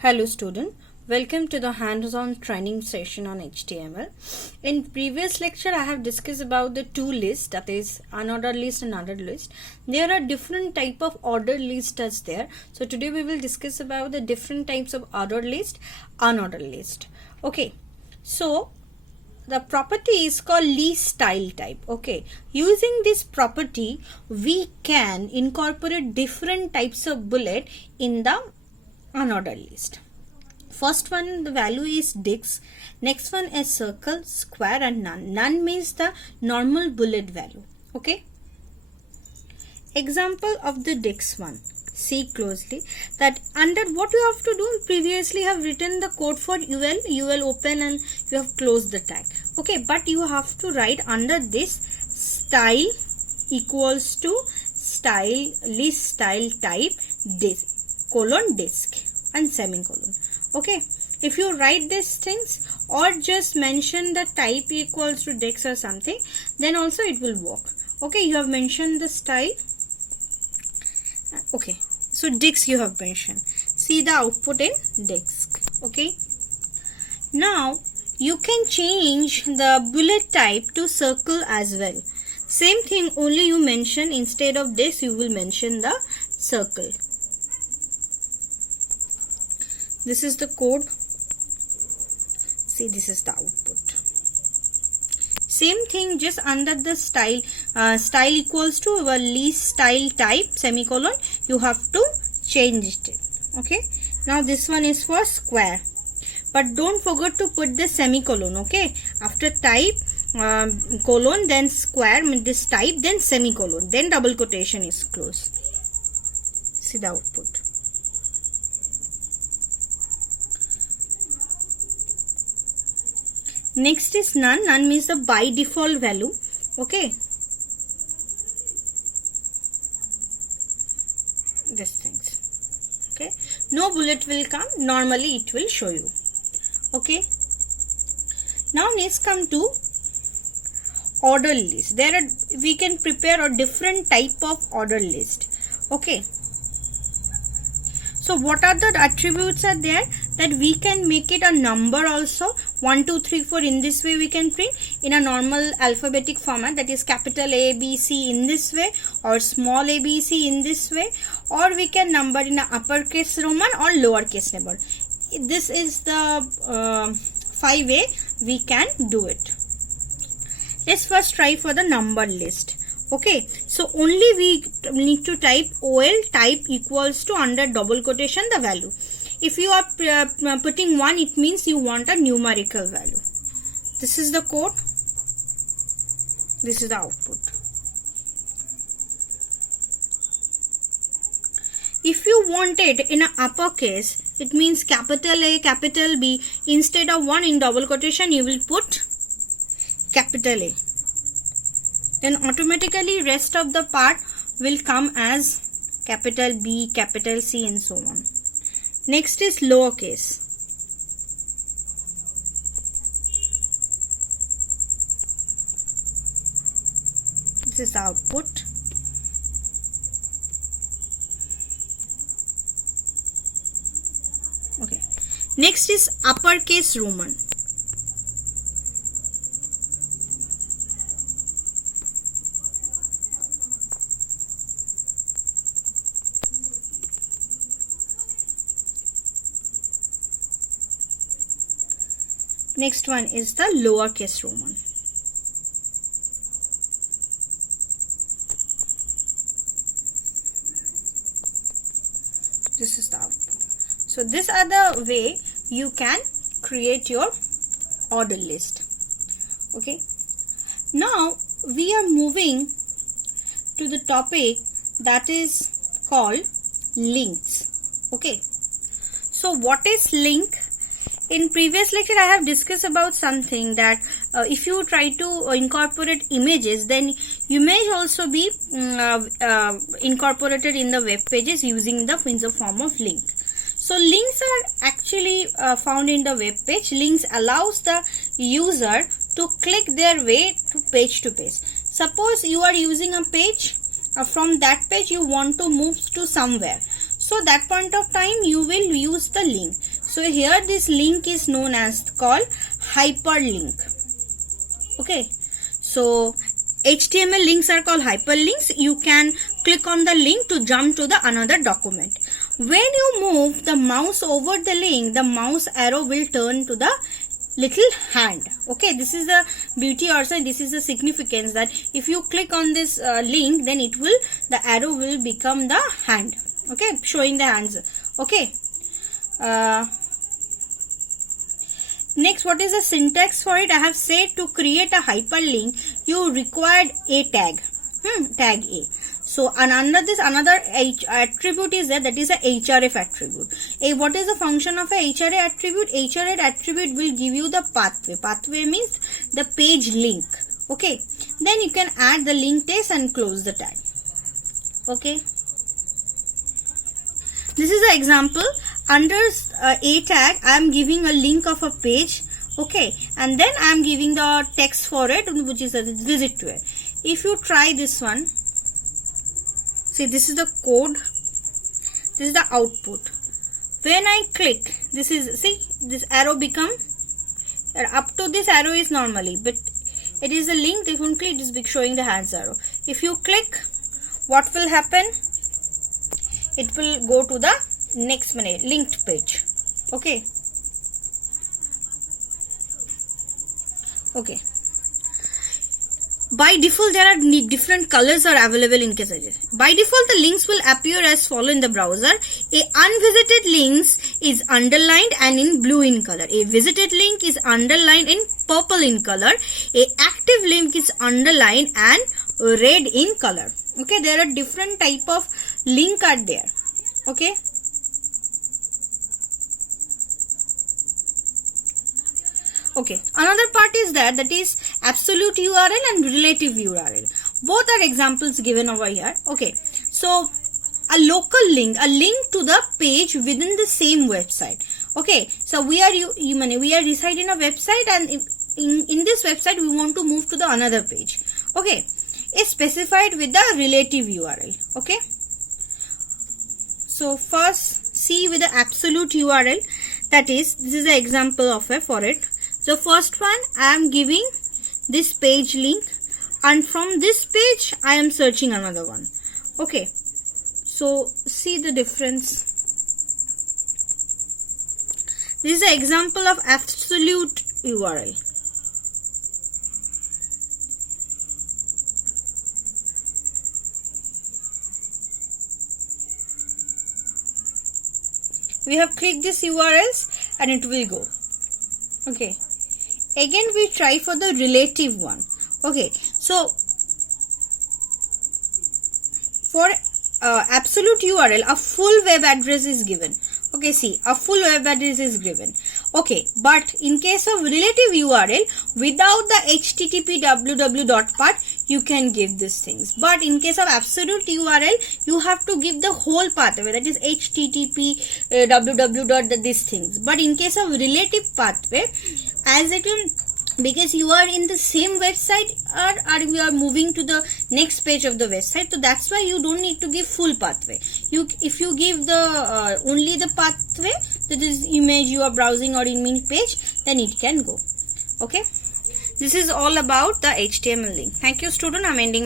Hello student, welcome to the hands-on training session on HTML. In previous lecture I have discussed about the two lists, that is unordered list and ordered list. There are different type of ordered list as there. So today we will discuss about the different types of ordered list, unordered list. Okay, so the property is called list style type. Okay, using this property we can incorporate different types of bullet in the unordered list. First one, the value is dix. Next one is circle, square and none. None means the normal bullet value. Okay. Example of the dix one. See closely that under what you have to do, previously have written the code for UL. You will open and you have closed the tag. Okay, but you have to write under this style equals to style list style type this colon disk and semicolon. Okay, if you write these things or just mention the type equals to disk or something, then also it will work. Okay, you have mentioned the style. Okay, so disk you have mentioned. See the output in disk. Okay, now you can change the bullet type to circle as well. Same thing, only you mention instead of disk you will mention the circle. This is the code. See, this is the output. Same thing, just under the style, style equals to our list style type semicolon, you have to change it. Okay. Now this one is for square, but don't forget to put the semicolon. Okay. After type colon, then square, this type, then semicolon, then double quotation is closed. See the output. Next is none. None means the by default value. Okay. These things. Okay. No bullet will come. Normally it will show you. Okay. Now next come to order list. There are, we can prepare a different type of order list. Okay. So what are the attributes are there? That we can make it a number also. 1, 2, 3, 4 in this way we can print in a normal alphabetic format, that is capital A, B, C in this way, or small a, B, C in this way, or we can number in a uppercase Roman or lowercase number. This is the 5 way we can do it. Let's first try for the number list. Okay, so only we need to type OL type equals to under double quotation the value. If you are putting 1, it means you want a numerical value. This is the code. This is the output. If you want it in a uppercase, it means capital A, capital B. Instead of 1 in double quotation, you will put capital A. Then automatically rest of the part will come as capital B, capital C and so on. Next is lowercase. This is the output. Okay. Next is uppercase Roman. Next one is the lowercase Roman. This is the output. So these are the way you can create your order list. Okay. Now we are moving to the topic that is called links. Okay. So what is link? In previous lecture I have discussed about something that if you try to incorporate images, then you may also be incorporated in the web pages using the form of link. So links are actually found in the web page. Links allows the user to click their way to page. Suppose you are using a page, from that page you want to move to somewhere. So that point of time you will use the link. So here this link is known as called hyperlink. Okay, so HTML links are called hyperlinks. You can click on the link to jump to the another document. When you move the mouse over the link, the mouse arrow will turn to the little hand. Okay, this is the beauty also, this is the significance, that if you click on this link, then the arrow will become the hand. Okay, showing the hands. Okay, next, what is the syntax for it? I have said to create a hyperlink you required a tag, tag A. So another attribute is there, that is a href attribute. What is the function of a href attribute? Href attribute will give you the pathway. Pathway means the page link. Okay, then you can add the link text and close the tag. Okay, this is an example. Under a tag, I am giving a link of a page. Okay, and then I am giving the text for it, which is a visit to it. If you try this one, see, this is the code, this is the output. When I click, this is, see, this arrow become, up to this arrow is normally, but it is a link. If you click, it is showing the hands arrow. If you click, what will happen? It will go to the next linked page. Okay, okay. By default, there are different colors are available in case of it. By default, the links will appear as follow in the browser. A unvisited links is underlined and in blue in color. A visited link is underlined in purple in color. A active link is underlined and red in color. Okay, there are different type of link are there. Okay. Okay, another part is that is absolute URL and relative URL. Both are examples given over here. Okay, so a local link, a link to the page within the same website. Okay, so we are reside in a website, and in this website we want to move to the another page. Okay, is specified with the relative URL. Okay, so first see with the absolute URL, that is, this is the example of for it. The first one, I am giving this page link, and from this page I am searching another one. Okay, so see the difference. This is an example of absolute URL. We have clicked this URLs and it will go. Okay, again we try for the relative one. Okay, so for absolute URL, a full web address is given. Okay, see, a full web address is given. Okay, but in case of relative URL, without the http www part, you can give these things. But in case of absolute URL, you have to give the whole pathway, that is http www these things. But in case of relative pathway, as it will, because you are in the same website or you are moving to the next page of the website, so that's why you don't need to give full pathway. If you give the only the pathway, that is image you are browsing or image page, then it can go. Okay, this is all about the HTML link. Thank you, student. I'm ending.